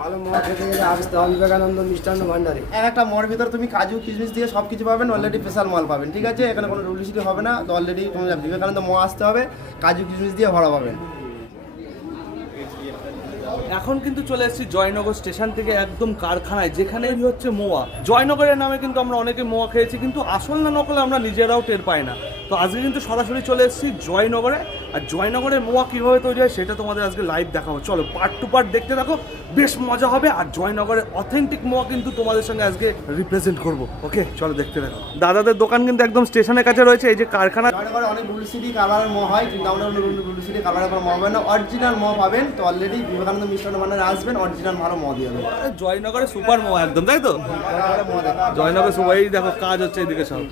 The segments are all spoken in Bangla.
ভালো মদ খেতে গেলে আসতে হবে বিবেকানন্দ মিষ্টান্ন ভান্ডারে এক একটা মর ভিতর তুমি কাজু কিশমিশ দিয়ে সব কিছু পাবেন অলরেডি স্পেশাল মাল পাবেন ঠিক আছে? এখানে কোনো রুলিসিটি হবে না তো অলরেডি বিবেকানন্দ ম আসতে হবে কাজু কিশমিশ দিয়ে ভরা পাবেন। এখন কিন্তু চলে এসেছি জয়নগর স্টেশন থেকে একদম কারখানায় যেখানে হচ্ছে মোয়া। জয়নগরের নামে কিন্তু আমরা অনেকে মোয়া খেয়েছি, কিন্তু আসল না নকলে আমরা নিজেরাও টের পাই না। তো আজকে কিন্তু সরাসরি চলে এসেছি জয়নগরে। আর জয়নগরের মোয়া কীভাবে তৈরি হয় সেটা তোমাদের আজকে লাইভ দেখাবো। চলো পার্ট টু পার্ট দেখতে থাকো, বেশ মজা হবে। আর জয়নগরের অথেন্টিক মোয়া কিন্তু তোমাদের সঙ্গে আজকে রিপ্রেজেন্ট করব। ওকে চলো দেখতে থাকো। দাদাদের দোকান কিন্তু একদম স্টেশনের কাছে রয়েছে, এই যে কারখানা জয়নগরে অনেক রুলিসিটি কালারের ম হয়, কিন্তু আমরা কোনো রুলিসিটি কালারের কোনো ম পাবেন না। অরিজিনাল মোয়া পাবেন, তো অলরেডি বিবেকানন্দ মিষ্টান্ন ভান্ডারে আসবেন অরিজিনাল ভালো ম দিয়ে দেবে জয়নগরে সুপার মোয়া একদম তাই তো? জয়নগরে জয়নগর সুপার এই দেখো কাজ হচ্ছে এদিকে সব।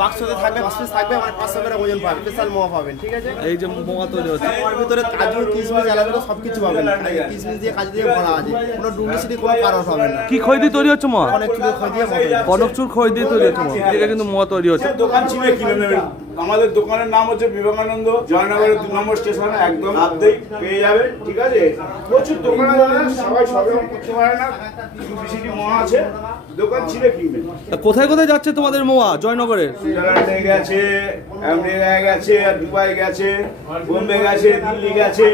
বাক্সতে থাকবে পাঁচ থাকবে মানে পাঁচশো করে ওজন পাবেন স্পেশাল ম পাবেন ঠিক আছে? এই যে মোয়া তৈরি হচ্ছে। ওর ভিতরে কাজু কিশমিশ এলাকা সব কিছু পাবেন কিশমিশ দিয়ে কাজু দিয়ে ভরা আছে। কোনো ডুপ্লিসিটি কোনো কারণ পাবেন না। কি খই দিয়ে তৈরি হচ্ছে মোয়া অনেক চুলে খই দিয়ে মতো কনকচুর খই দিয়ে তৈরি হচ্ছে মোয়া কিন্তু মোয়া তৈরি হচ্ছে। দোকান চিনে কিনে নেবেন? আমাদের দোকানের নাম হচ্ছে বিবেকানন্দ জয়নগরের দু নম্বর স্টেশনে একদম হাতেই পেয়ে যাবে ঠিক আছে? প্রচুর দোকান সবাই সবে করতে পারে না মহা আছে দোকান ছিঁড়ে কিনবেন তা কোথায় কোথায় যাচ্ছে তোমাদের মোয়া জয়নগরে সুইজারল্যান্ডে গেছে আমেরিকায় গেছে দুবাই গেছে বোম্বে গেছে দিল্লি গেছে।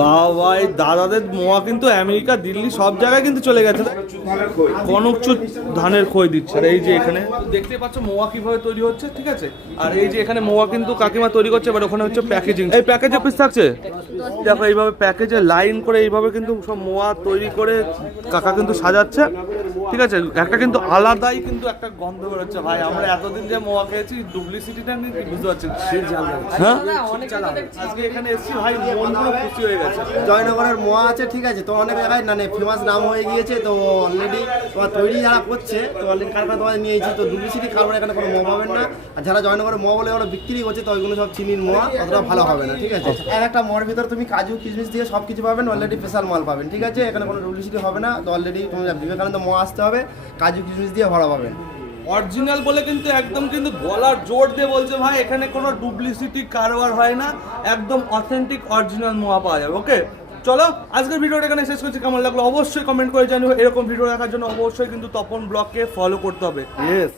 বাবা এই দাদাদের মোয়া কিন্তু আমেরিকা দিল্লি সব জায়গায় কিন্তু চলে গেছে। কনকচুর ধানের খই দিচ্ছে। আর এই যে এখানে দেখতে পাচ্ছ মোয়া কীভাবে তৈরি হচ্ছে ঠিক আছে? আর এই যে এখানে মোয়া কিন্তু কাকিমা তৈরি করছে এবার ওখানে হচ্ছে প্যাকেজিং এই প্যাকেজে পিস থাকছে? দেখো এইভাবে প্যাকেজে লাইন করে এইভাবে কিন্তু সব মোয়া তৈরি করে কাকা কিন্তু সাজাচ্ছে। ঠিক আছে? একটা কিন্তু আলাদাই কিন্তু একটা গন্ধ বেরোচ্ছে। ভাই আমরা এতদিন যে মোয়া খেয়েছি ডুপ্লিসিটিটা নিয়ে বুঝতে পারছি হ্যাঁ আজকে এখানে এসেছি ভাই মন পুরো খুশি হয়ে গেছে। জয়নগরের মোয়া আছে ঠিক আছে? তো অনেক জায়গায় না ফেমাস নাম হয়ে গিয়েছে তো অলরেডি তোমার তৈরি যারা করছে তো অলরেডি কারখানা তোমাদের নিয়েছি তো ডুপ্লিসিটি কারণ এখানে কোনো ম পাবেন না। আর যারা জয়নগরের ম বলে ওরা বিক্রি করছে তো ওইগুলো সব চিনির মোয়া অতটা ভালো হবে না ঠিক আছে? আর একটা মোর ভিতরে তুমি কাজু কিশমিশ দিয়ে সব কিছু পাবেন অলরেডি স্পেশাল মাল পাবেন ঠিক আছে? এখানে কোনো ডুপ্লিসিটি হবে না তো অলরেডি তুমি বিবেকানন্দ মোয়া আসতে হবে কাজু কিশমিশ দিয়ে ভরা পাবেন। অরিজিনাল বলে কিন্তু একদম কিন্তু গলার জোর দিয়ে বলছে ভাই এখানে কোনো ডুপ্লিসিটি কারবার হয় না একদম অথেন্টিক অরিজিনাল মোয়া পাওয়া যাবে ওকে চলো আজকের ভিডিওটা এখানে শেষ করছি কেমন লাগল অবশ্যই কমেন্ট করে জানিও। এরকম ভিডিও দেখার জন্য অবশ্যই কিন্তু তপন ব্লগকে ফলো করতে হবে। ইয়েস